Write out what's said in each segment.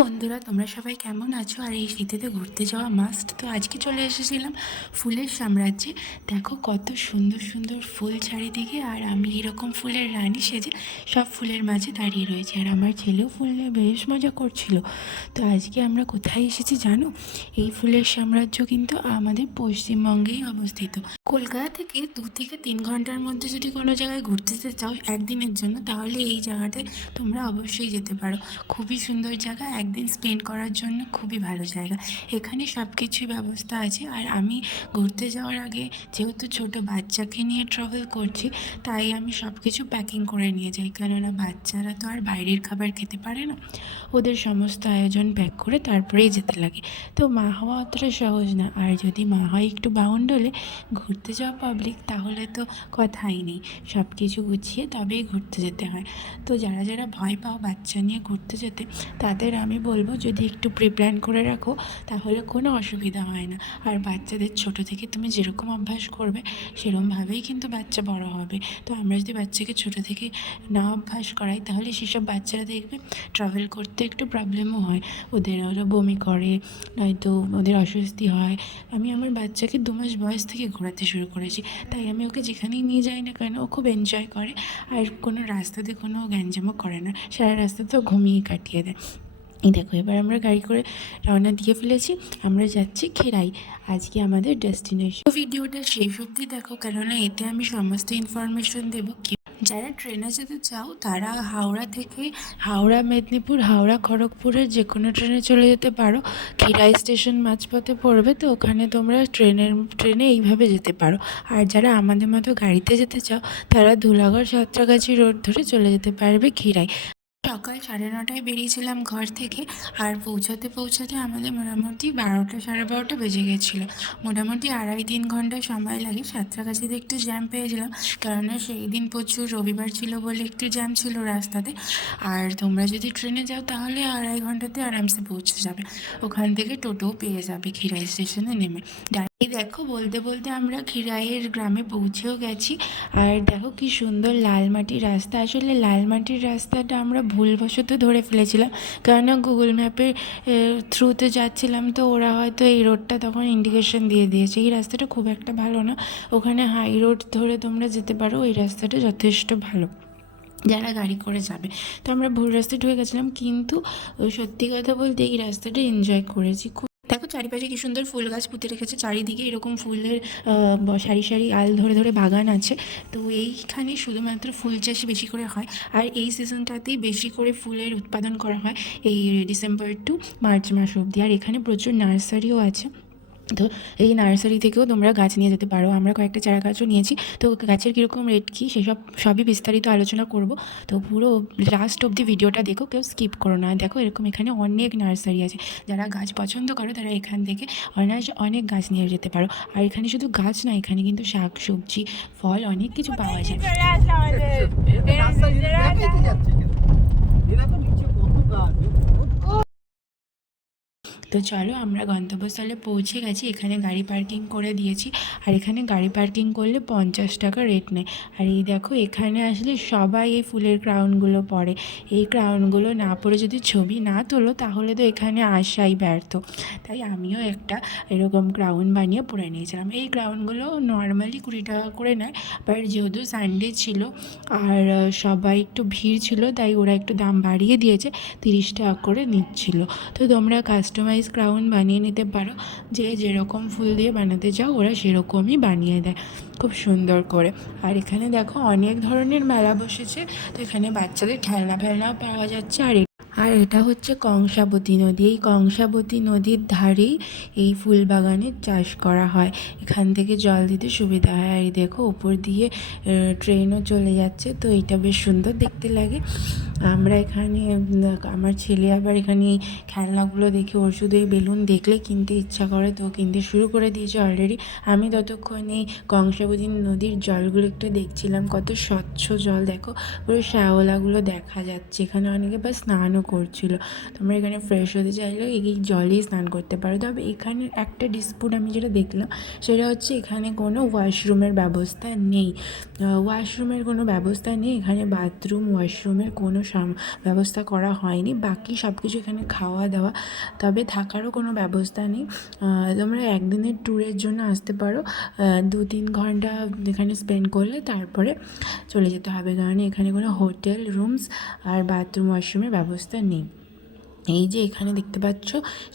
বন্ধুরা, তোমরা সবাই কেমন আছো? আর এই শীতেতে ঘুরতে যাওয়া মাস্ট তো আজকে চলে এসেছিলাম ফুলের সাম্রাজ্যে। দেখো কত সুন্দর সুন্দর ফুল চারিদিকে, আর আমি এরকম ফুলের রানী সেজে সব ফুলের মাঝে দাঁড়িয়ে রয়েছে। আর আমার ছেলেও ফুল নিয়ে বেশ মজা করছিল। তো আজকে আমরা কোথায় এসেছি জানো? এই ফুলের সাম্রাজ্য কিন্তু আমাদের পশ্চিমবঙ্গেই অবস্থিত। কলকাতা থেকে দু থেকে তিন ঘণ্টার মধ্যে যদি কোনো জায়গায় ঘুরতে যেতে চাও একদিনের জন্য, তাহলে এই জায়গাতে তোমরা অবশ্যই যেতে পারো। খুবই সুন্দর জায়গা একদিন স্পেন্ড করার জন্য খুবই ভালো জায়গা। এখানে সব কিছুই ব্যবস্থা আছে। আর আমি ঘুরতে যাওয়ার আগে যেহেতু ছোট বাচ্চাকে নিয়ে ট্রাভেল করছি, তাই আমি সব কিছু প্যাকিং করে নিয়ে যাই। কেননা বাচ্চারা তো আর বাইরের খাবার খেতে পারে না। ওদের সমস্ত আয়োজন প্যাক করে তারপরেই যেতে লাগে। তো মা হওয়া অতটা সহজ না। আর যদি মা হয় একটু বাউন্ড হলে ঘুরতে যাওয়া পাবলিক তাহলে তো কথাই নেই। সব কিছু গুছিয়ে তবেই ঘুরতে যেতে হয়। তো যারা যারা ভয় পাও বাচ্চা নিয়ে ঘুরতে যেতে, তাদের আমি বলব, যদি একটু প্রিপ্ল্যান করে রাখো, তাহলে কোনো অসুবিধা হয় না। আর বাচ্চাদের ছোট থেকে তুমি যেরকম অভ্যাস করবে সেরকমভাবেই কিন্তু বাচ্চা বড় হবে। তো আমরা যদি বাচ্চাকে ছোট থেকে না অভ্যাস করাই, তাহলে সেসব বাচ্চারা দেখবে ট্রাভেল করতে একটু প্রবলেমও হয়। ওদের ওরা বমি করে, নয়তো ওদের অস্বস্তি হয়। আমি আমার বাচ্চাকে দু মাস বয়স থেকে ঘোরাতে শুরু করেছি। তাই আমি ওকে যেখানেই নিয়ে যাই না কেন, ও খুব এনজয় করে। আর কোনো রাস্তাতে কোনো গ্যাঞ্জামও করে না। সারা রাস্তা তো ঘুমিয়ে কাটিয়ে দেয়। এই দেখো, এবার আমরা গাড়ি করে রওনা দিয়ে ফেলেছি। আমরা যাচ্ছি খেরাই। আজকে আমাদের ডেস্টিনেশন। ভিডিওটা শেষ অবধি দেখো, কেননা এতে আমি সমস্ত ইনফরমেশন দেবো। যারা ট্রেনে যেতে চাও, তারা হাওড়া থেকে হাওড়া, মেদিনীপুর, হাওড়া, খড়গপুরের যে কোনো ট্রেনে চলে যেতে পারো। খিরাই স্টেশন মাঝপথে পড়বে, তো ওখানে তোমরা ট্রেনের, ট্রেনে এইভাবে যেতে পারো। আর যারা আমাদের মতো গাড়িতে যেতে চাও, তারা ধুলাগড় সাঁতরাগাছি রোড ধরে চলে যেতে পারবে খিরাই। সকাল সাড়ে নটায় বেরিয়েছিলাম ঘর থেকে আর পৌঁছাতে পৌঁছাতে আমাদের মোটামুটি বারোটা সাড়ে বারোটা বেজে গেছিল। মোটামুটি আড়াই তিন ঘণ্টা সময় লাগে। সাঁতরাগাছিতে একটু জ্যাম পেয়েছিলাম। কেননা সেই দিন প্রচুর রবিবার ছিল বলে একটু জ্যাম ছিল রাস্তাতে। আর তোমরা যদি ট্রেনে যাও তাহলে আড়াই ঘন্টাতে আরামসে পৌঁছে যাবে। ওখান থেকে টোটোও পেয়ে যাবে। খিরাই স্টেশনে নেমে। এই দেখো বলতে বলতে আমরা খিরাইয়ের গ্রামে পৌঁছেও গেছি। আর দেখো কি সুন্দর লাল মাটির রাস্তা। আসলে লাল মাটির রাস্তাটা আমরা ভুলবশত ধরে ফেলেছিলাম। কেননা গুগল ম্যাপের থ্রুতে যাচ্ছিলাম তো ওরা হয়তো এই রোডটা তখন ইন্ডিকেশন দিয়ে দিয়েছে। এই রাস্তাটা খুব একটা ভালো না। ওখানে হাই রোড ধরে তোমরা যেতে পারো, ওই রাস্তাটা যথেষ্ট ভালো। যারা গাড়ি করে যাবে। তো আমরা ভুল রাস্তায় ঢুকে গেছিলাম, কিন্তু সত্যি কথা বলতে এই রাস্তাটা এনজয় করেছি। খুব চারিপাশে কি সুন্দর ফুল গাছ পুঁতে রেখেছে, চারিদিকে এরকম ফুলের সারি সারি আল ধরে ধরে বাগান আছে। তো এইখানে শুধুমাত্র ফুল চাষ বেশি করে হয় আর এই সিজনটাতেই বেশি করে ফুলের উৎপাদন করা হয়, এই ডিসেম্বর টু মার্চ মাস অবধি। আর এখানে প্রচুর নার্সারিও আছে। তো এই নার্সারি থেকেও তোমরা গাছ নিয়ে যেতে পারো। আমরা কয়েকটা চারা গাছও নিয়েছি। তো গাছের কীরকম রেট কী সেসব সবই বিস্তারিত আলোচনা করব। তো পুরো লাস্ট অবধি ভিডিওটা দেখো, কেউ স্কিপ করো না। দেখো এরকম এখানে অনেক নার্সারি আছে। যারা গাছ পছন্দ করো তারা এখান থেকে অনায়াসে অনেক গাছ নিয়ে যেতে পারো। আর এখানে শুধু গাছ না, এখানে কিন্তু শাক, সবজি, ফল অনেক কিছু পাওয়া যায়। তো চলো আমরা গন্তব্যস্থলে পৌঁছে গেছি। এখানে গাড়ি পার্কিং করে দিয়েছি। আর এখানে গাড়ি পার্কিং করলে পঞ্চাশ টাকা রেট নেয়। আর এই দেখো, এখানে আসলে সবাই এই ফুলের ক্রাউনগুলো পরে। এই ক্রাউনগুলো না পরে যদি ছবি না তোলো, তাহলে তো এখানে আসাই ব্যর্থ। তাই আমিও একটা এরকম ক্রাউন বানিয়ে পরে নিয়েছিলাম। এই ক্রাউনগুলো নর্মালি কুড়ি টাকা করে নেয় বাট যেহেতু সানডে ছিল আর সবাই একটু ভিড় ছিল, তাই ওরা একটু দাম বাড়িয়ে দিয়েছে, তিরিশ টাকা করে নিচ্ছিল। তো তোমরা কাস্টমাইজ ক্রাউন বানিয়ে নিতে পারো। যে যেরকম ফুল দিয়ে বানাতে চাও, ওরা সেরকমই বানিয়ে দেয়। খুব সুন্দর করে। আর এখানে দেখো অনেক ধরনের মেলা বসেছে। তো এখানে বাচ্চাদের খেলনা ফেলনাও পাওয়া যাচ্ছে। আর আর এটা হচ্ছে কংসাবতী নদী। এই কংসাবতী নদীর ধারেই এই ফুল বাগানের চাষ করা হয়। এখান থেকে জল দিতে সুবিধা হয়। আর দেখো উপর দিয়ে ট্রেনও চলে যাচ্ছে। তো এটা বেশ সুন্দর দেখতে লাগে। আমরা এখানে আমার ছেলে আবার এখানে খেলনাগুলো দেখে ওর শুধু এই বেলুন দেখলে কিনতে ইচ্ছা করে, তো কিনতে শুরু করে দিয়েছে অলরেডি আমি ততক্ষণে কংসাবতী নদীর জলগুলো একটু দেখছিলাম, কত স্বচ্ছ জল, দেখো, পুরো শ্যাওলাগুলো দেখা যাচ্ছে। এখানে অনেকে বা স্নানও করছিল। তোমরা এখানে ফ্রেশ হতে চাইলেও এই জলেই স্নান করতে পারো। তবে এখানে একটা ডিসপুট আমি যেটা দেখলাম, সেটা হচ্ছে এখানে কোনো ওয়াশরুমের ব্যবস্থা নেই। ওয়াশরুমের কোনো ব্যবস্থা নেই, এখানে বাথরুম ওয়াশরুমের কোনো ব্যবস্থা করা হয়নি। বাকি সব কিছু এখানে খাওয়া দাওয়া। তবে থাকারও কোনো ব্যবস্থা নেই। তোমরা একদিনের ট্যুরের জন্য আসতে পারো। দু তিন ঘণ্টা এখানে স্পেন্ড করলে তারপরে চলে যেতে হবে। কারণ এখানে কোনো হোটেল, রুমস আর বাথরুম, ওয়াশরুমের ব্যবস্থা নেই। এই যে এখানে দেখতে পাচ্ছ,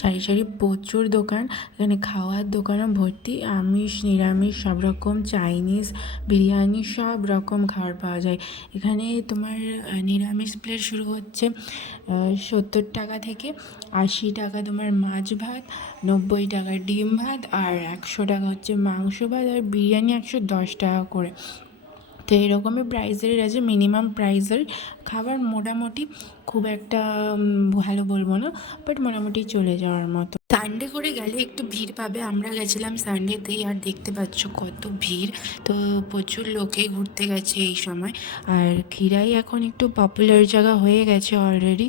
সারি সারি প্রচুর দোকান। এখানে খাওয়ার দোকানও ভর্তি। আমিষ, নিরামিষ, সব রকম চাইনিজ, বিরিয়ানি, সব রকম খাবার পাওয়া যায়। এখানে তোমার নিরামিষ প্লেট শুরু হচ্ছে সত্তর টাকা থেকে আশি টাকা তোমার মাছ ভাত, নব্বই টাকা ডিম ভাত, আর একশো টাকা হচ্ছে মাংস ভাত, আর বিরিয়ানি একশো দশ টাকা করে। তো এরকমই প্রাইজের আছে মিনিমাম প্রাইজের খাবার মোটামুটি খুব একটা ভালো বলব না বাট মোটামুটি চলে যাওয়ার মতো। সানডে করে গেলে একটু ভিড় পাবে, আমরা গেছিলাম সানডেতেই আর দেখতে পাচ্ছ কত ভিড়। তো প্রচুর লোকে ঘুরতে গেছে এই সময়, আর খিরাই এখন একটু পপুলার জায়গা হয়ে গেছে অলরেডি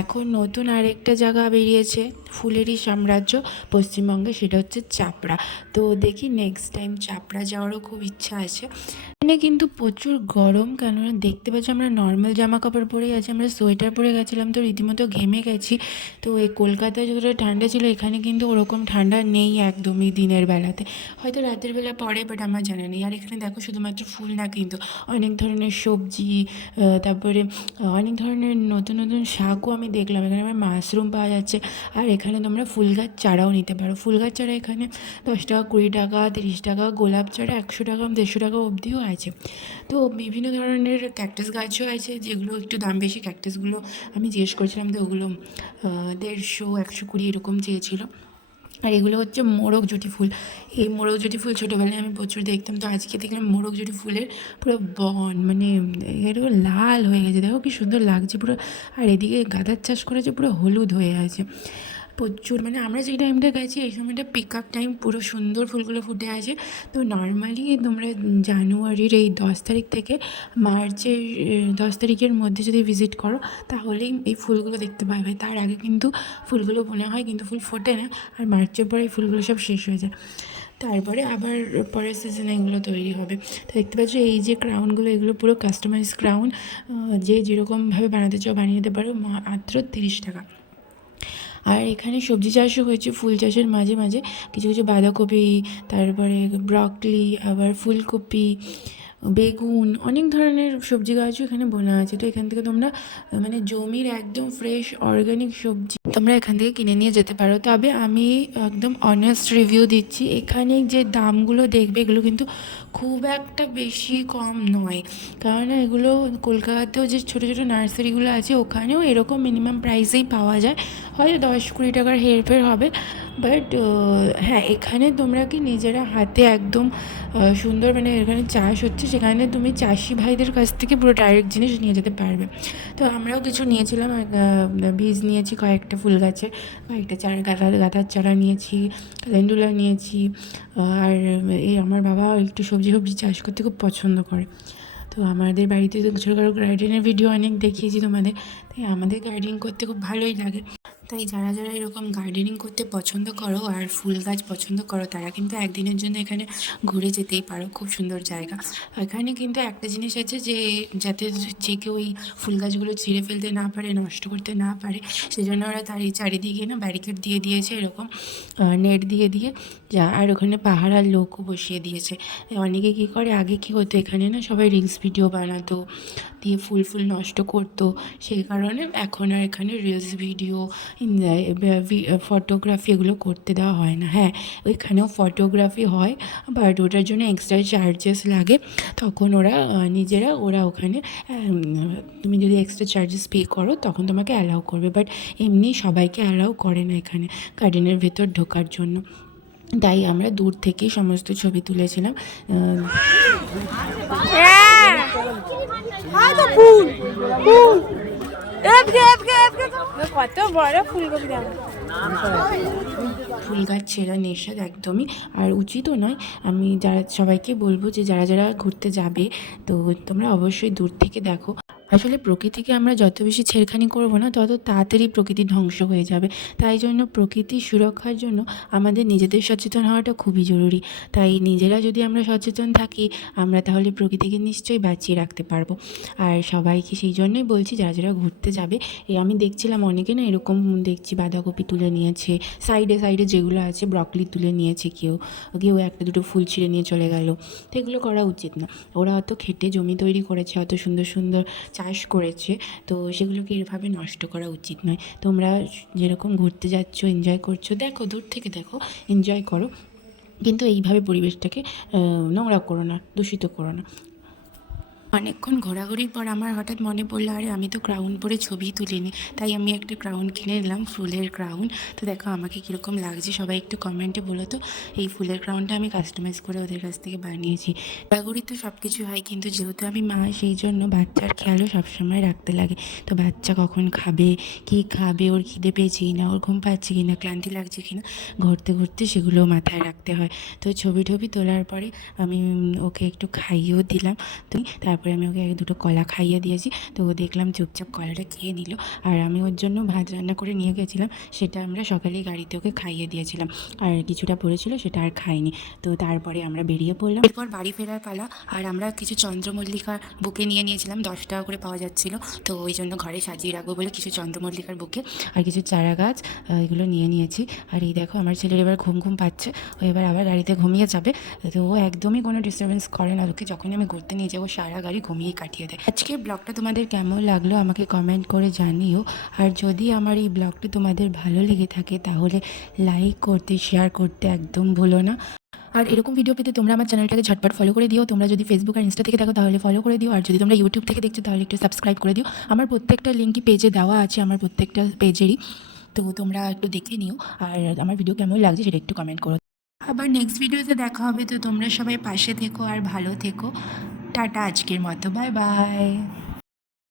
এখন নতুন আরেকটা জায়গা বেরিয়েছে, ফুলেরই সাম্রাজ্য পশ্চিমবঙ্গে, সেটা হচ্ছে চাপড়া। তো দেখি নেক্সট টাইম চাপড়া যাওয়ারও খুব ইচ্ছা আছে। এখানে কিন্তু প্রচুর গরম কেননা দেখতে পাচ্ছি আমরা নর্মাল জামা কাপড় পরে আছি, আমরা সোয়েটার পরে গেছিলাম তো রীতিমতো ঘেমে গেছি। তো এই কলকাতায় যতটা ঠান্ডা ছিল, এখানে কিন্তু ওরকম ঠান্ডা নেই একদমই দিনের বেলাতে। হয়তো রাতের বেলা পড়ে বাট আমার জানা নেই। আর এখানে দেখো শুধুমাত্র ফুল না কিন্তু অনেক ধরনের সবজি তারপরে অনেক ধরনের নতুন নতুন শাকও আমি দেখলাম। এখানে আমার মাশরুম পাওয়া যাচ্ছে। আর এখানে তোমরা ফুল গাছ চারাও নিতে পারো। ফুল গাছ চারা এখানে দশ টাকা, কুড়ি টাকা, তিরিশ টাকা, গোলাপ চারা একশো টাকা, দেড়শো টাকা অবধিও আছে। তো বিভিন্ন ধরনের ক্যাকটাস গাছও আছে, যেগুলো একটু দাম বেশি। ক্যাকটাসগুলো আমি জিজ্ঞেস করছিলাম তো ওগুলো দেড়শো, একশো, কুড়ি এরকম চেয়েছিল। আর এগুলো হচ্ছে মোরগ জুটি ফুল। এই মোরগ জুটি ফুল ছোটোবেলায় আমি প্রচুর দেখতাম। তো আজকে দেখলাম মোরগ জুটি ফুলের পুরো বন মানে এরকম লাল হয়ে গেছে। দেখো কি সুন্দর লাগছে পুরো। আর এদিকে গাঁদার চাষ করেছে পুরো হলুদ হয়ে আছে। প্রচুর মানে আমরা যে টাইমটা গেছি, এই সময়টা পিক আপ টাইম পুরো সুন্দর ফুলগুলো ফুটে আছে। তো নর্মালি তোমরা জানুয়ারির এই দশ তারিখ থেকে মার্চের দশ তারিখের মধ্যে যদি ভিজিট করো, তাহলেই এই ফুলগুলো দেখতে পাবে তার আগে কিন্তু ফুলগুলো মনে হয় কিন্তু ফুল ফোটে না, আর মার্চের পরে এই ফুলগুলো সব শেষ হয়ে যায়। তারপরে আবার পরের সিজনে এগুলো তৈরি হবে। তো দেখতে পাচ্ছ, এই যে ক্রাউনগুলো এগুলো পুরো কাস্টমাইজ ক্রাউন যে যেরকমভাবে বানাতে চাও বানিয়ে নিতে পারো মাত্র তিরিশ টাকা। আর এখানে সবজি চাষও হয়েছে, ফুল চাষের মাঝে মাঝে। কিছু কিছু বাঁধাকপি, তারপরে ব্রকলি আবার ফুলকপি বেগুন, অনেক ধরনের সবজি গাছও এখানে বোনা আছে। তো এখান থেকে তোমরা মানে জমির একদম ফ্রেশ অর্গানিক সবজি তোমরা এখান থেকে কিনে নিয়ে যেতে পারো। তবে আমি একদম অনেস্ট রিভিউ দিচ্ছি, এখানে যে দামগুলো দেখবে এগুলো কিন্তু খুব একটা বেশি কম নয়। কারণ এগুলো কলকাতাতেও যে ছোটো ছোটো নার্সারিগুলো আছে, ওখানেও এরকম মিনিমাম প্রাইসেই পাওয়া যায়। হয়তো দশ কুড়ি টাকার হেরফের হবে বাট হ্যাঁ এখানে তোমরা কি নিজেরা হাতে একদম সুন্দর মানে এখানে চাষ হচ্ছে, সেখানে তুমি চাষি ভাইদের কাছ থেকে পুরো ডাইরেক্ট জিনিস নিয়ে যেতে পারবে। তো আমরাও কিছু নিয়েছিলাম বীজ নিয়েছি, কয়েকটা ফুল গাছে, কয়েকটা চারা, গাঁদা, গাঁদার চারা নিয়েছি ক্যালেন্ডুলা নিয়েছি আর এই আমার বাবা একটু সবজি সবজি চাষ করতে খুব পছন্দ করে। তো আমাদের বাড়িতে তো ছোটোখাটো গার্ডেনের ভিডিও অনেক দেখিয়েছি তোমাদের, তাই আমাদের গার্ডেনিং করতে খুব ভালোই লাগে। তাই যারা যারা এরকম গার্ডেনিং করতে পছন্দ করো আর ফুল গাছ পছন্দ করো, তারা কিন্তু একদিনের জন্য এখানে ঘুরে যেতেই পারো। খুব সুন্দর জায়গা। এখানে কিন্তু একটা জিনিস আছে যে, যাতে যে কেউ ওই ফুল গাছগুলো ছিঁড়ে ফেলতে না পারে, নষ্ট করতে না পারে, সেজন্য ওরা তার এই চারিদিকে না ব্যারিকেড দিয়ে দিয়েছে এরকম নেট দিয়ে দিয়ে। যা, আর ওখানে পাহারার লোকও বসিয়ে দিয়েছে। অনেকে কী করে, আগে কী হতো, এখানে না সবাই রিলস ভিডিও বানাতো দিয়ে ফুল ফুল নষ্ট করতো। সেই কারণে এখন আর এখানে রিলস ভিডিও ফটোগ্রাফি এগুলো করতে দেওয়া হয় না। হ্যাঁ ওইখানেও ফটোগ্রাফি হয় বাট ওটার জন্য এক্সট্রা চার্জেস লাগে। তখন ওরা নিজেরা ওরা ওখানে তুমি যদি এক্সট্রা চার্জেস পে করো, তখন তোমাকে অ্যালাউ করবে। বাট এমনি সবাইকে অ্যালাউ করে না এখানে গার্ডেনের ভেতর ঢোকার জন্য। তাই আমরা দূর থেকেই সমস্ত ছবি তুলেছিলাম। আহ, কত বড় ফুলকপি দাম। ফুল গাছ ছেঁড়া নেশাদ একদমই আর উচিতও নয়। আমি যারা সবাইকে বলব যে যারা যারা ঘুরতে যাবে তো তোমরা অবশ্যই দূর থেকে দেখো। আসলে প্রকৃতিকে আমরা যত বেশি ছেড়খানি করব না, তত তাড়াতাড়ি প্রকৃতি ধ্বংস হয়ে যাবে। তাই জন্য প্রকৃতির সুরক্ষার জন্য আমাদের নিজেদের সচেতন হওয়াটা খুবই জরুরি। তাই নিজেরা যদি আমরা সচেতন থাকি, আমরা তাহলে প্রকৃতিকে নিশ্চয়ই বাঁচিয়ে রাখতে পারব। আর সবাইকে সেই জন্যই বলছি, যারা যারা ঘুরতে যাবে এই আমি দেখছিলাম অনেকে না এরকম দেখছি, বাঁধাকপি তুলে নিয়েছে, সাইডে সাইডে যেগুলো আছে, ব্রকলি তুলে নিয়েছে কেউ। কেউ একটা দুটো ফুল ছিঁড়ে নিয়ে চলে গেল। তো এগুলো করা উচিত না। ওরা অত খেটে জমি তৈরি করেছে, অত সুন্দর সুন্দর চাষ করেছে, তো সেগুলোকে এভাবে নষ্ট করা উচিত নয়। তোমরা যেরকম ঘুরতে যাচ্ছ এনজয় করছ, দেখো, দূর থেকে দেখো এনজয় করো। কিন্তু এইভাবে পরিবেশটাকে নোংরা করো না, দূষিত করো না। অনেকক্ষণ ঘোরাঘুরির পর আমার হঠাৎ মনে পড়ল, আরে, আমি তো ক্রাউন পরে ছবি তুলিনি, তাই আমি একটা ক্রাউন কিনে নিলাম, ফুলের ক্রাউন তো দেখো আমাকে কীরকম লাগছে, সবাই একটু কমেন্টে বলো তো, এই ফুলের ক্রাউনটা আমি কাস্টমাইজ করে ওদের কাছ থেকে বানিয়েছি। ঘোরাঘুরি তো সব কিছু হয়, কিন্তু যেহেতু আমি মা, সেই জন্য বাচ্চার খেয়ালও সবসময় রাখতে লাগে। তো বাচ্চা কখন খাবে, কী খাবে, ওর খিদে পেয়েছে কি না ওর ঘুম পাচ্ছে কি না ক্লান্তি লাগছে কি না ঘুরতে ঘুরতে সেগুলো মাথায় রাখতে হয়। তো ছবি টবি তোলার পরে আমি ওকে একটু খাইয়েও দিলাম। তো তারপরে আমি ওকে দুটো কলা খাইয়ে দিয়েছি। তো ও দেখলাম চুপচাপ কলাটা খেয়ে নিল। আর আমি ওর জন্য ভাত রান্না করে নিয়ে গেছিলাম। সেটা আমরা সকালেই গাড়িতে ওকে খাইয়ে দিয়েছিলাম। আর কিছুটা পড়েছিল সেটা আর খাইনি। তো তারপরে আমরা বেরিয়ে পড়লাম। এরপর বাড়ি ফেরার পালা। আর আমরা কিছু চন্দ্রমল্লিকার বুকে নিয়ে নিয়েছিলাম। দশ টাকা করে পাওয়া যাচ্ছিল। তো ওই জন্য ঘরে সাজিয়ে রাখব বলে কিছু চন্দ্রমল্লিকার বুকে আর কিছু চারা গাছ এগুলো নিয়ে নিয়েছি। আর এই দেখো আমার ছেলের এবার ঘুম ঘুম পাচ্ছে। ও এবার আবার গাড়িতে ঘুমিয়ে যাবে। তো ও একদমই কোনো ডিস্টারবেন্স করে না। ওকে যখনই আমি ঘুরতে নিয়ে যাব, সারা গাড়ি ঘুমিয়ে কাটিয়ে দেয়। আজকের ব্লগটা তোমাদের কেমন লাগল আমাকে কমেন্ট করে জানিও। আর যদি আমার এই ব্লগটা তোমাদের ভালো লেগে থাকে, তাহলে লাইক করতে শেয়ার করতে একদম ভুলো না। আর এরকম ভিডিও পেতে তোমরা আমার চ্যানেলটাকে ঝটপট ফলো করে দিও। তোমরা যদি ফেসবুক আর ইনস্টা থেকে থাকো তাহলে ফলো করে দিও। আর যদি তোমরা ইউটিউব থেকে দেখছ, তাহলে একটু সাবস্ক্রাইব করে দিও। আমার প্রত্যেকটা লিঙ্কই পেজে দেওয়া আছে, আমার প্রত্যেকটা পেজেরই তো তোমরা একটু দেখে নিও। আর আমার ভিডিও কেমন লাগছে, সেটা একটু কমেন্ট করো। আবার নেক্সট ভিডিওতে দেখা হবে। তো তোমরা সবাই পাশে থেকো আর ভালো থেকো। টাটা আজকের মতো বাই বাই